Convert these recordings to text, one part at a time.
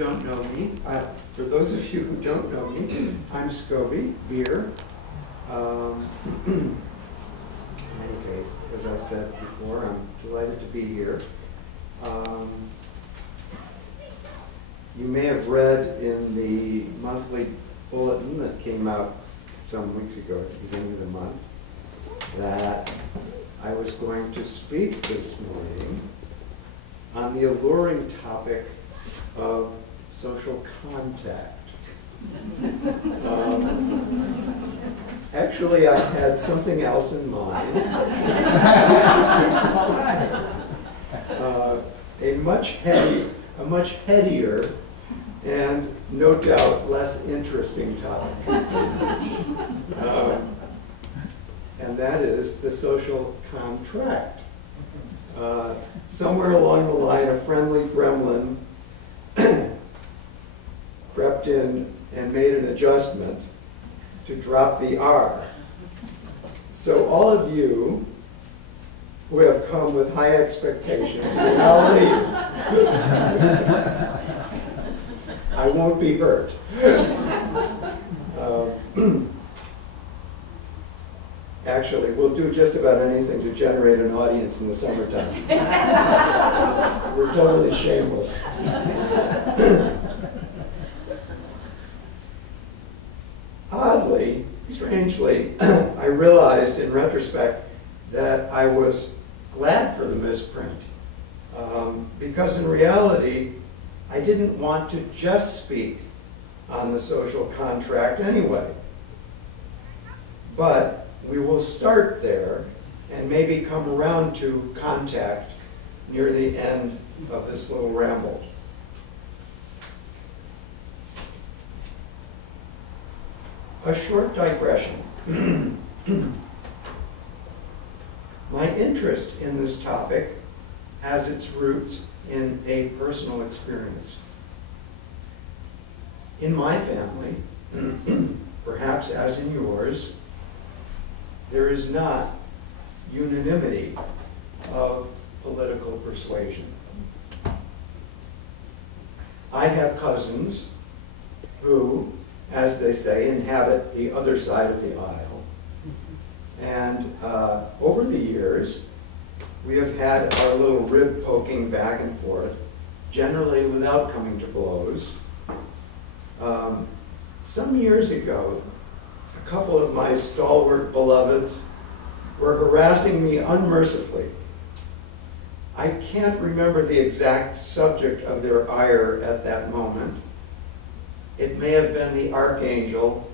don't know me, for those of you who don't know me, I'm Scoby here. In any case, as I said before, I'm delighted to be here. You may have read in the monthly bulletin that came out some weeks ago at the beginning of the month that I was going to speak this morning on the alluring topic of social contact. Actually, I had something else in mind. A much headier and no doubt less interesting topic. And that is the social contract. Somewhere along the line, a friendly gremlin crept in and made an adjustment to drop the R. So all of you who have come with high expectations will now leave. I won't be hurt. Actually, we'll do just about anything to generate an audience in the summertime. We're totally shameless. Oddly, strangely, I realized in retrospect that I was glad for the misprint. Because in reality, I didn't want to just speak on the social contract anyway. But we will start there and maybe come around to contact near the end of this little ramble. A short digression. My interest in this topic has its roots in a personal experience. In my family, perhaps as in yours, there is not unanimity of political persuasion. I have cousins who, as they say, inhabit the other side of the aisle. And over the years, we have had our little rib poking back and forth, generally without coming to blows. Some years ago, a couple of my stalwart beloveds were harassing me unmercifully. I can't remember the exact subject of their ire at that moment. It may have been the archangel,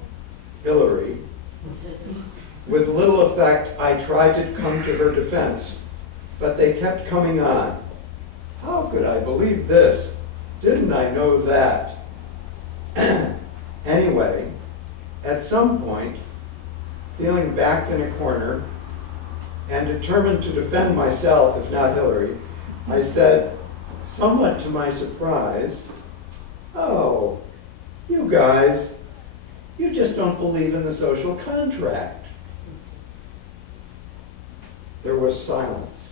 Hillary. With little effect, I tried to come to her defense, but they kept coming on. How could I believe this? Didn't I know that? Anyway, at some point, feeling backed in a corner and determined to defend myself, if not Hillary, I said, somewhat to my surprise, "Oh, you guys, you just don't believe in the social contract." There was silence.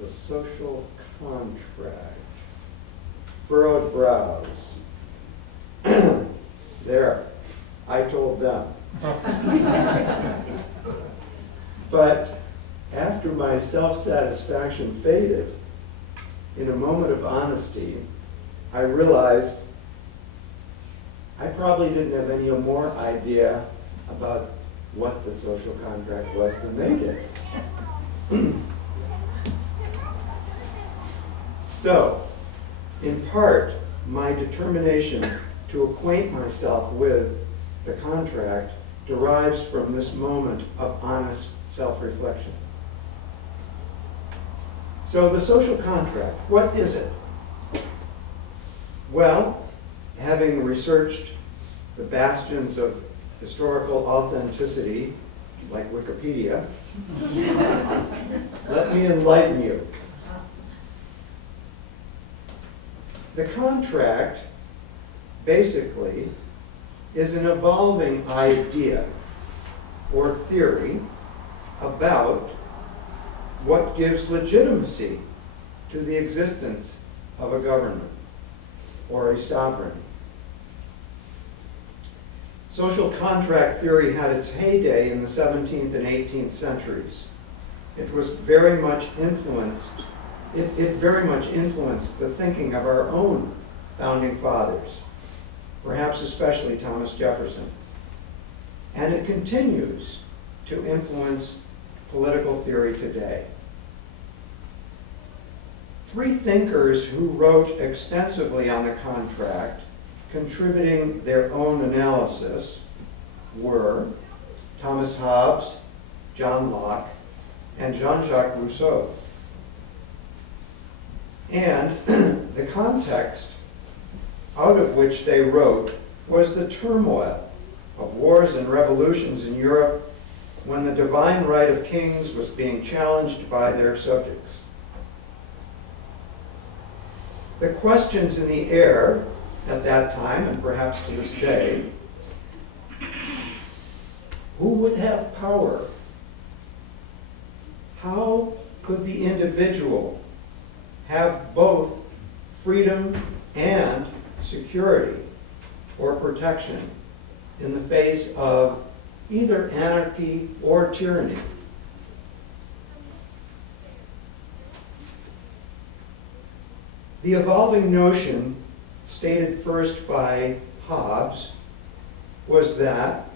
The social contract. Furrowed brows. There, I told them. But after my self-satisfaction faded, in a moment of honesty, I realized I probably didn't have any more idea about what the social contract was than they did. So, in part, my determination to acquaint myself with the contract derives from this moment of honest self-reflection. So the social contract, what is it? Well, having researched the bastions of historical authenticity, like Wikipedia, let me enlighten you. The contract, basically, is an evolving idea or theory about what gives legitimacy to the existence of a government. or a sovereign. Social contract theory had its heyday in the 17th and 18th centuries. It was very much influenced, it very much influenced the thinking of our own founding fathers, perhaps especially Thomas Jefferson. And it continues to influence political theory today. Three thinkers who wrote extensively on the contract, contributing their own analysis, were Thomas Hobbes, John Locke, and Jean-Jacques Rousseau. And the context out of which they wrote was the turmoil of wars and revolutions in Europe when the divine right of kings was being challenged by their subjects. The questions in the air at that time, and perhaps to this day, who would have power? How could the individual have both freedom and security or protection in the face of either anarchy or tyranny? The evolving notion, stated first by Hobbes, was that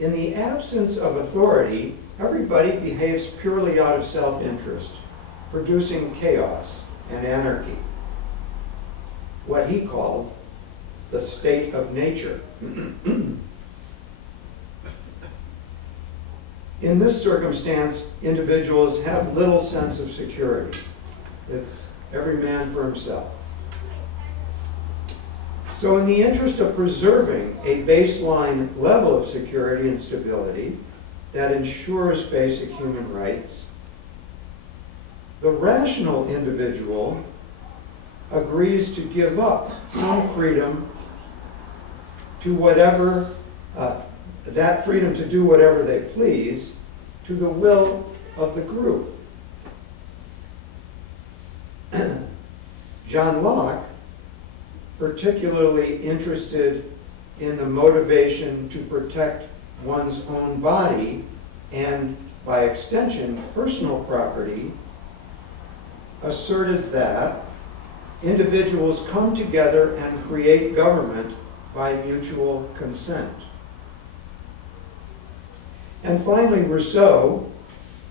in the absence of authority, everybody behaves purely out of self-interest, producing chaos and anarchy, what he called the state of nature. In this circumstance, individuals have little sense of security. It's every man for himself. So in the interest of preserving a baseline level of security and stability that ensures basic human rights, the rational individual agrees to give up some freedom to whatever, that freedom to do whatever they please, to the will of the group. John Locke, particularly interested in the motivation to protect one's own body and, by extension, personal property, asserted that individuals come together and create government by mutual consent. And finally, Rousseau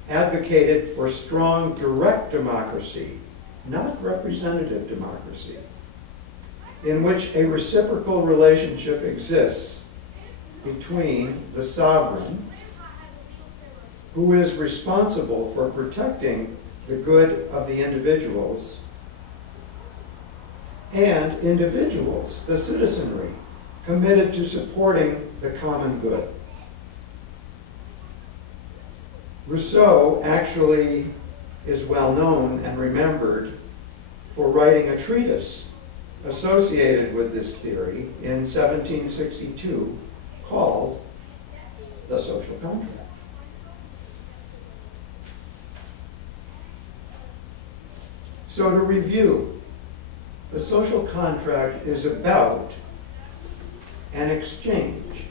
advocated for strong direct democracy, not representative democracy, in which a reciprocal relationship exists between the sovereign, who is responsible for protecting the good of the individuals, and individuals, the citizenry, committed to supporting the common good. Rousseau actually is well known and remembered for writing a treatise associated with this theory in 1762 called The Social Contract. So to review, the social contract is about an exchange,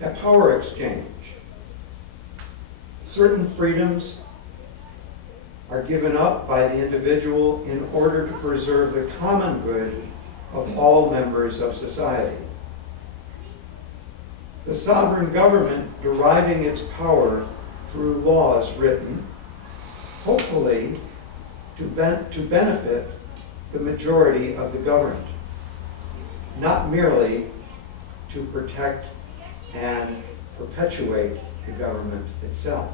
a power exchange. Certain freedoms are given up by the individual in order to preserve the common good of all members of society. The sovereign government deriving its power through laws written, hopefully to benefit the majority of the governed, not merely to protect and perpetuate the government itself.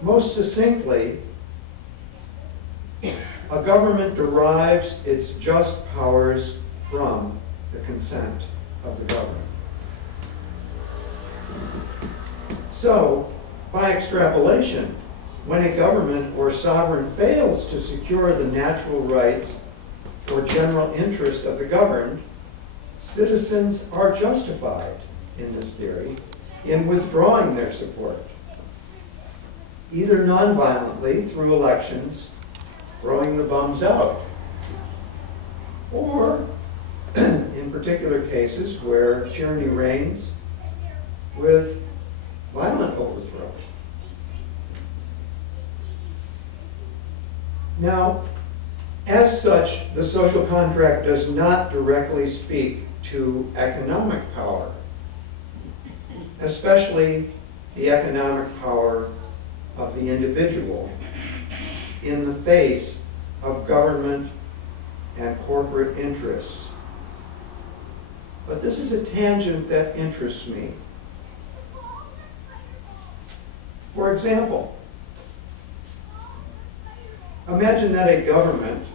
Most succinctly, a government derives its just powers from the consent of the governed. So, by extrapolation, when a government or sovereign fails to secure the natural rights or general interest of the governed, citizens are justified, in this theory, in withdrawing their support, either nonviolently through elections throwing the bums out. Or, in particular cases where tyranny reigns, with violent overthrow. Now, as such, the social contract does not directly speak to economic power, especially the economic power of the individual in the face of government and corporate interests. But this is a tangent that interests me. For example, imagine that a government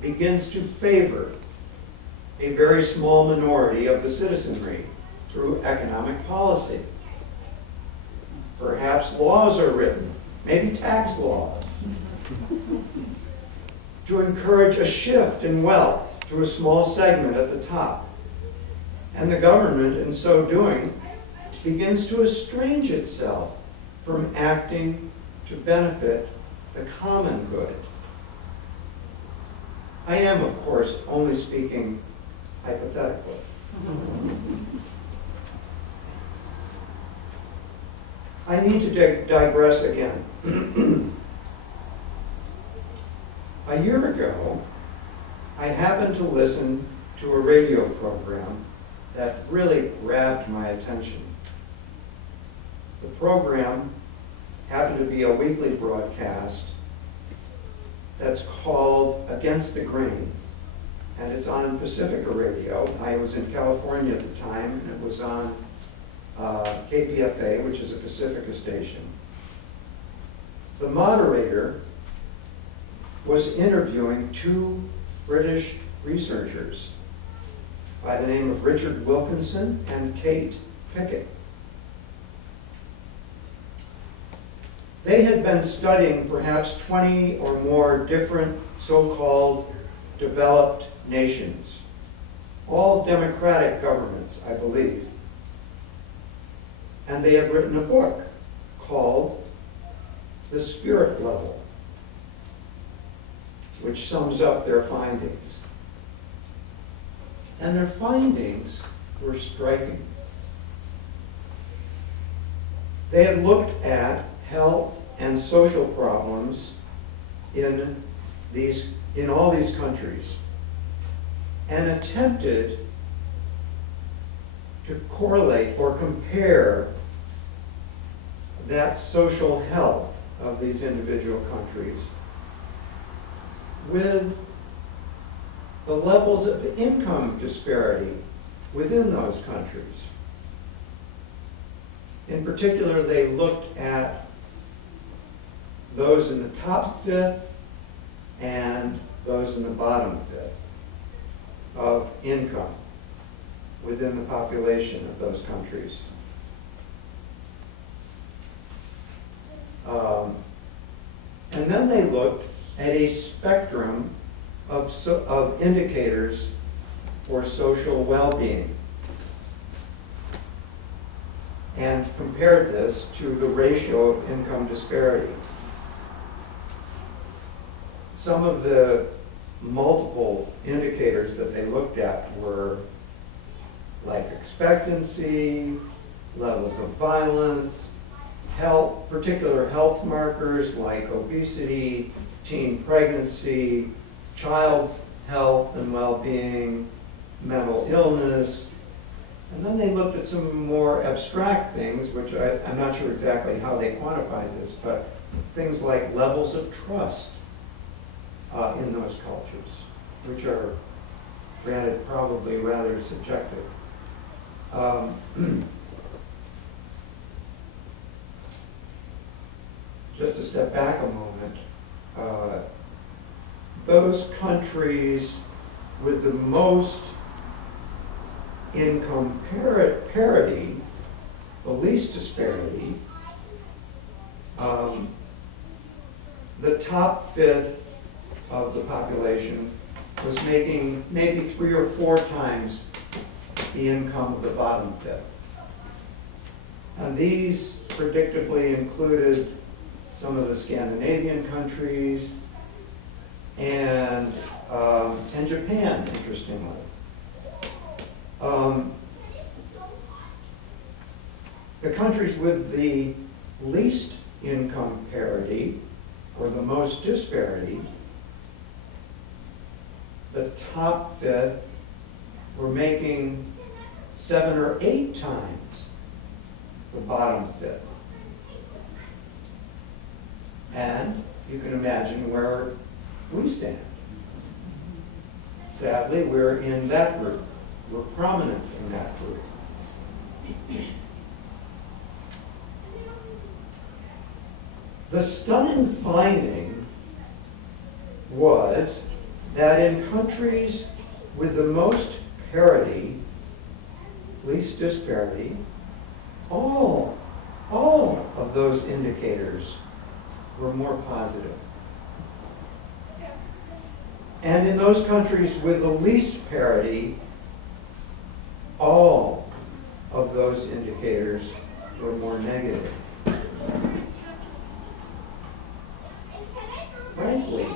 begins to favor a very small minority of the citizenry through economic policy. Perhaps laws are written, maybe tax laws, to encourage a shift in wealth to a small segment at the top. And the government, in so doing, begins to estrange itself from acting to benefit the common good. I am, of course, only speaking hypothetically. I need to digress again. A year ago, I happened to listen to a radio program that really grabbed my attention. The program happened to be a weekly broadcast that's called Against the Grain, and it's on Pacifica Radio. I was in California at the time, and it was on KPFA, which is a Pacifica station. The moderator was interviewing two British researchers by the name of Richard Wilkinson and Kate Pickett. They had been studying perhaps 20 or more different so-called developed nations, all democratic governments, I believe. And they had written a book called The Spirit Level, which sums up their findings. And their findings were striking. They had looked at health and social problems in all these countries and attempted to correlate or compare that social health of these individual countries with the levels of income disparity within those countries. In particular, they looked at those in the top fifth and those in the bottom fifth of income within the population of those countries. And then they looked at a spectrum of indicators for social well-being and compared this to the ratio of income disparity. Some of the multiple indicators that they looked at were life expectancy, levels of violence, health, particular health markers like obesity, teen pregnancy, child health and well-being, mental illness. And then they looked at some more abstract things, which I'm not sure exactly how they quantified this, but things like levels of trust in those cultures, which are, granted, probably rather subjective. Just to step back a moment, those countries with the most income parity, the least disparity, the top fifth of the population was making maybe 3 or 4 times the income of the bottom fifth. And these predictably included some of the Scandinavian countries, and Japan, interestingly. The countries with the least income parity, or the most disparity, the top fifth were making 7 or 8 times the bottom fifth. And you can imagine where we stand. Sadly, we're in that group. We're prominent in that group. The stunning finding was that in countries with the most parity, least disparity, all of those indicators were more positive. And in those countries with the least parity, all of those indicators were more negative. Frankly,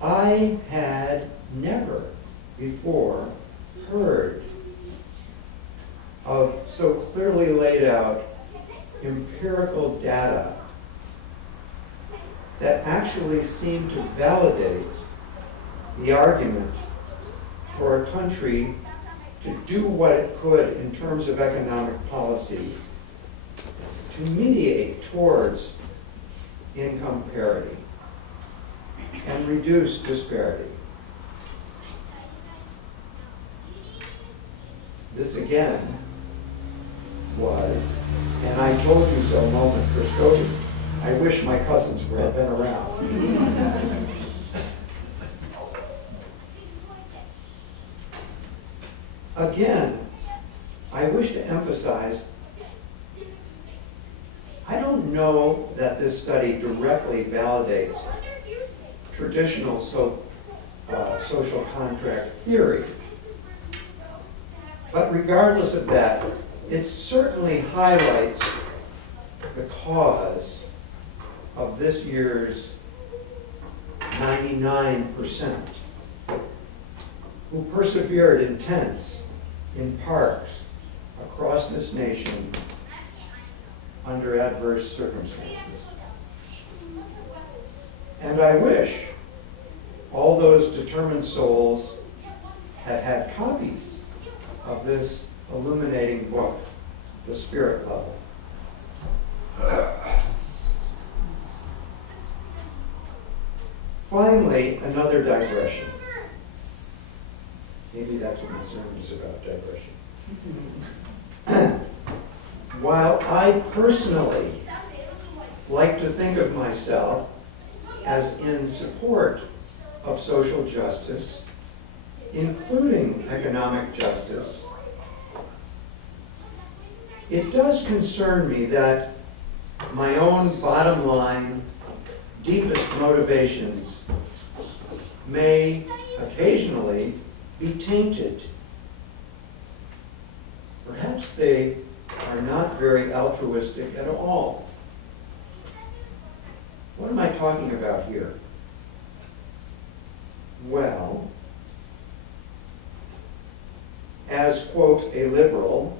I had never before heard of so clearly laid out empirical data that actually seemed to validate the argument for a country to do what it could in terms of economic policy to mediate towards income parity and reduce disparity. This again was, and I told you so moment for Scoby, I wish my cousins had been around. Again, I wish to emphasize, I don't know that this study directly validates traditional social contract theory. But regardless of that, it certainly highlights the cause of this year's 99% who persevered in tents, in parks, across this nation under adverse circumstances. And I wish all those determined souls had had copies of this illuminating book, The Spirit Level. Finally, another digression. Maybe that's what my sermon is about, digression. While I personally like to think of myself as in support of social justice, including economic justice, it does concern me that my own bottom line, deepest motivations may occasionally be tainted. Perhaps they are not very altruistic at all. What am I talking about here? Well, as, quote, a liberal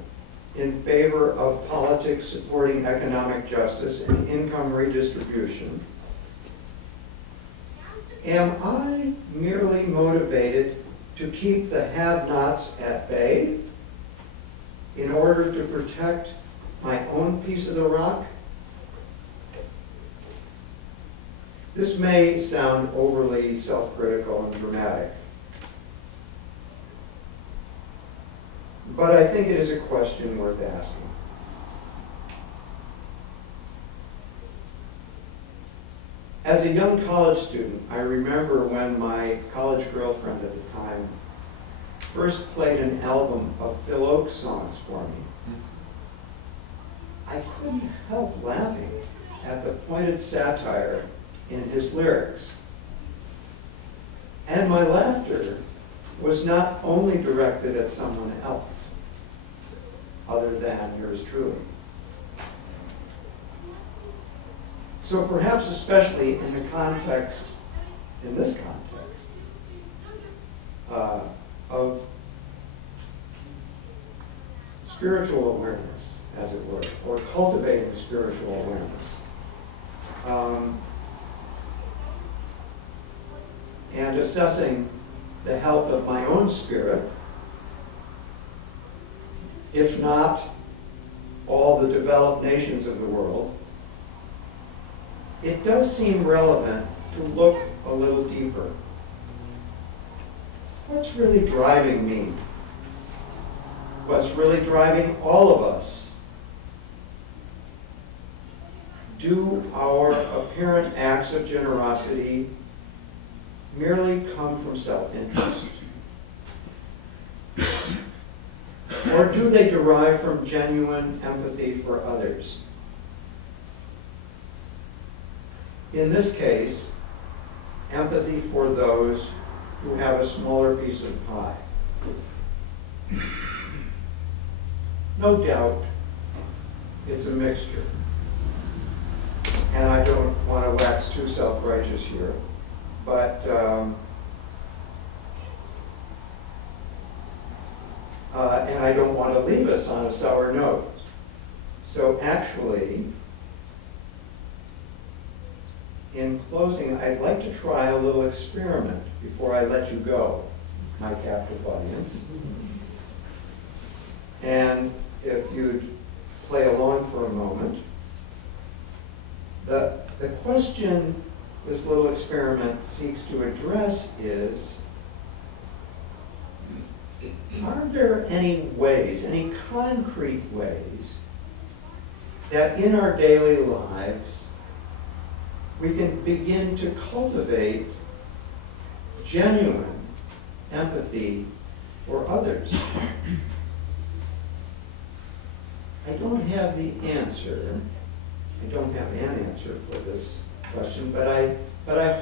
in favor of politics supporting economic justice and income redistribution, am I merely motivated to keep the have-nots at bay in order to protect my own piece of the rock? This may sound overly self-critical and dramatic, but I think it is a question worth asking. As a young college student, I remember when my college girlfriend at the time first played an album of Phil Oakes songs for me. I couldn't help laughing at the pointed satire in his lyrics. And my laughter was not only directed at someone else, other than yours truly. So perhaps especially in the context in this context, of spiritual awareness, as it were, or cultivating spiritual awareness. And assessing the health of my own spirit, if not all the developed nations of the world, it does seem relevant to look a little deeper. What's really driving me? What's really driving all of us? Do our apparent acts of generosity merely come from self-interest? Or do they derive from genuine empathy for others? In this case, empathy for those who have a smaller piece of pie. No doubt, it's a mixture. And I don't want to wax too self-righteous here, but and I don't want to leave us on a sour note. So actually, in closing, I'd like to try a little experiment before I let you go, my captive audience. And if you'd play along for a moment, the question this little experiment seeks to address is, are there any ways, any concrete ways, that in our daily lives we can begin to cultivate genuine empathy for others? I don't have the answer. I don't have an answer for this question, but I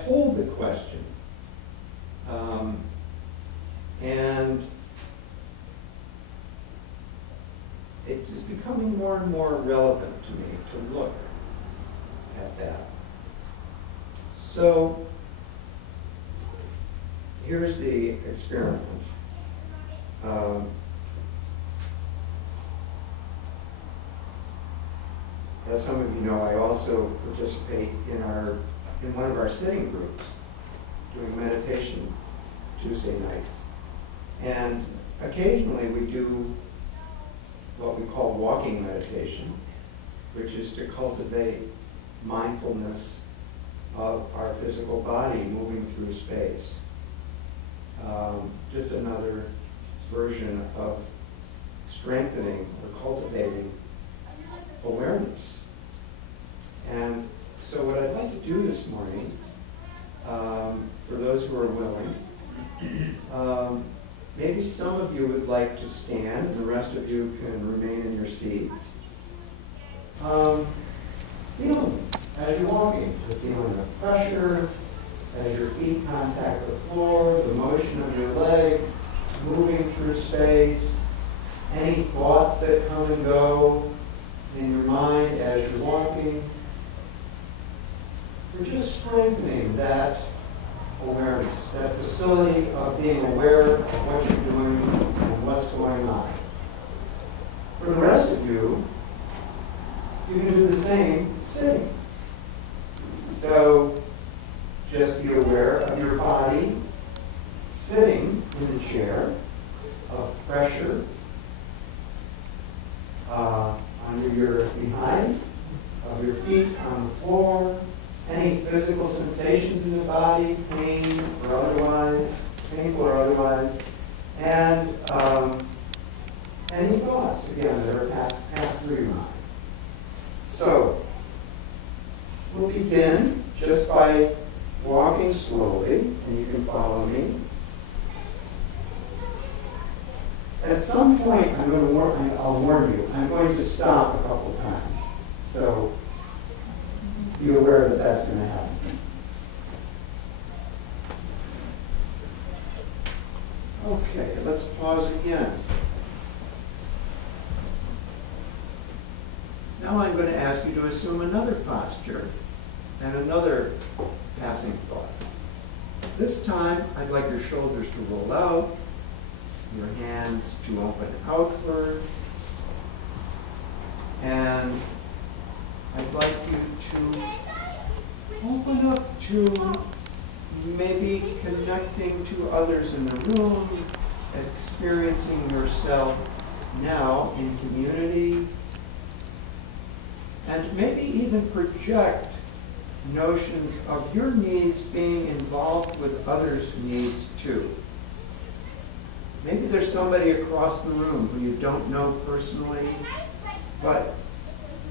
hold the question. And it is becoming more and more relevant to me to look at that. So here's the experiment. As some of you know, I also participate in one of our sitting groups, doing meditation Tuesday nights. And occasionally we do what we call walking meditation, which is to cultivate mindfulness of our physical body moving through space. Just another version of strengthening or cultivating awareness. And so what I'd like to do this morning, for those who are willing, maybe some of you would like to stand and the rest of you can remain in your seats. Feel as you're walking, the feeling of pressure, as your feet contact the floor, the motion of your leg moving through space, any thoughts that come and go in your mind as you're walking. We're just strengthening that awareness, that facility of being aware of what you're doing and what's going on. For the rest of you, you can do the same sitting. So just be aware of your body sitting in the chair, of pressure under your behind, of your feet on the floor, any physical sensations in the body, pain or otherwise, painful or otherwise, and any thoughts, again, that are passed through your mind. So, we'll begin just by walking slowly, and you can follow me. At some point, I'll warn you, I'm going to stop a couple times. So, be aware that that's going to happen. Okay, let's pause again. Now I'm going to ask you to assume another posture and another passing thought. This time, I'd like your shoulders to roll out, your hands to open outward, and I'd like you to open up to maybe connecting to others in the room, experiencing yourself now in community, and maybe even project notions of your needs being involved with others' needs too. Maybe there's somebody across the room who you don't know personally, but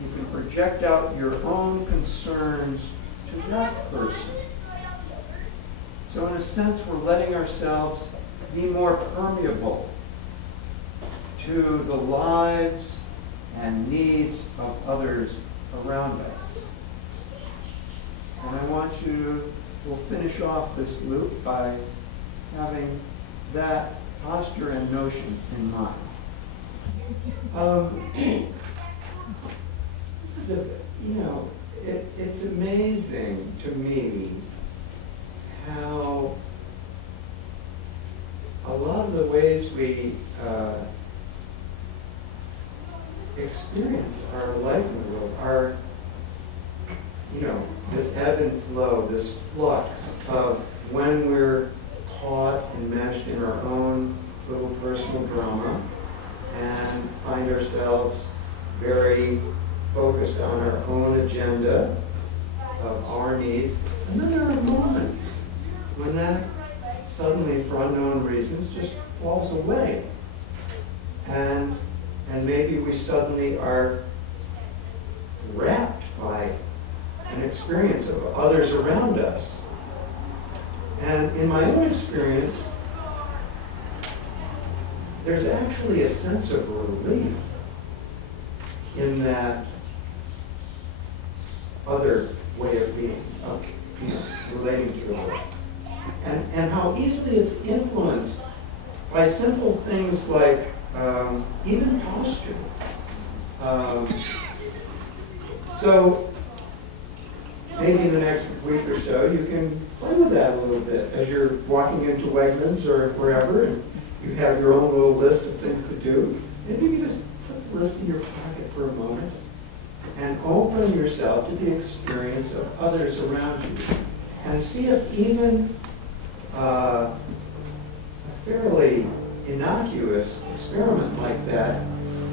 you can project out your own concerns to that person. So in a sense, we're letting ourselves be more permeable to the lives and needs of others around us. And I want you to, we'll finish off this loop by having that posture and notion in mind. This is it's amazing to me how a lot of the ways we experience our life in the world are, this ebb and flow, this flux of when we're caught and meshed in our own little personal drama and find ourselves very focused on our own agenda of our needs. And then there are moments when that suddenly, for unknown reasons, just falls away. And maybe we suddenly are wrapped by an experience of others around us. And in my own experience, there's actually a sense of relief in that other way of being, of relating to others. And how easily it's influenced by simple things like even posture. So maybe in the next week or so, you can play with that a little bit as you're walking into Wegmans or wherever, and you have your own little list of things to do. Maybe you just put the list in your pocket for a moment and open yourself to the experience of others around you, and see if even a fairly innocuous experiment like that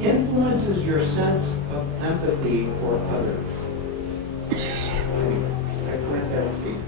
influences your sense of empathy for others. I plant that seed.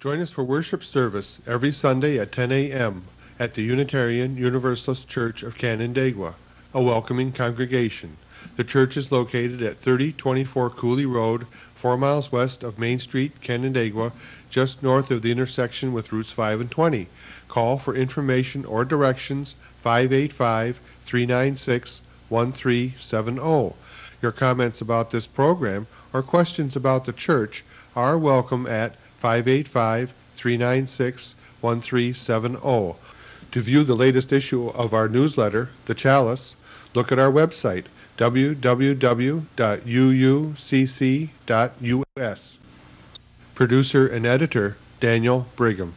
Join us for worship service every Sunday at 10 a.m. at the Unitarian Universalist Church of Canandaigua, a welcoming congregation. The church is located at 3024 Cooley Road, 4 miles west of Main Street, Canandaigua, just north of the intersection with Routes 5 and 20. Call for information or directions 585-396-1370. Your comments about this program or questions about the church are welcome at 585-396-1370. To view the latest issue of our newsletter, The Chalice, look at our website, www.uucc.us. Producer and editor, Daniel Brigham.